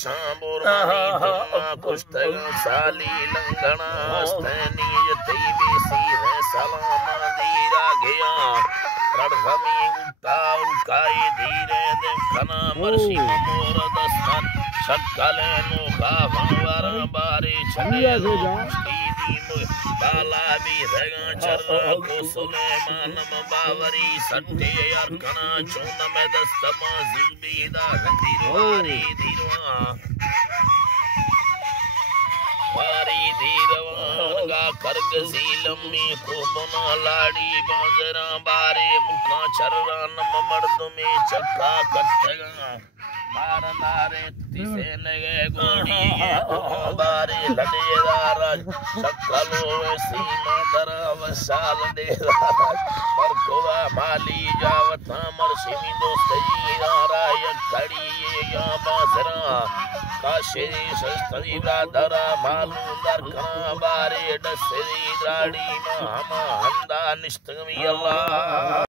शांबुरानी दुआ कुश्तग साली लंगना हस्तनी यती बेसी है सलाम दीरा गया रड़मी उल्टा उल्काई धीरे दे कना मरसी मोर दस्तन शकले नो खावर बारे छड़े बाला भी रगा चर को सुलेमान बावरी सट्टे यार कना चोन में दस्तमा जिलबीदा धीरवारी धीरवा वारी धीरवा करग सीलम में को बना लाड़ी बाजरा बारे मुखा चर्रा नम मर्द में चक्का कट्टेगा मार नारे तिसे लगे गोड़ी बारे लड़ेदार शकलो सीमा दरा वसाल देरा पर कोवा माली जावता मरसिमी दोस्ती राय खड़ी या बाजरा काशरी सस्तरी दरा मालू दरका बारे डसरी दाड़ी मा हम हंदा निष्ठमी अल्लाह।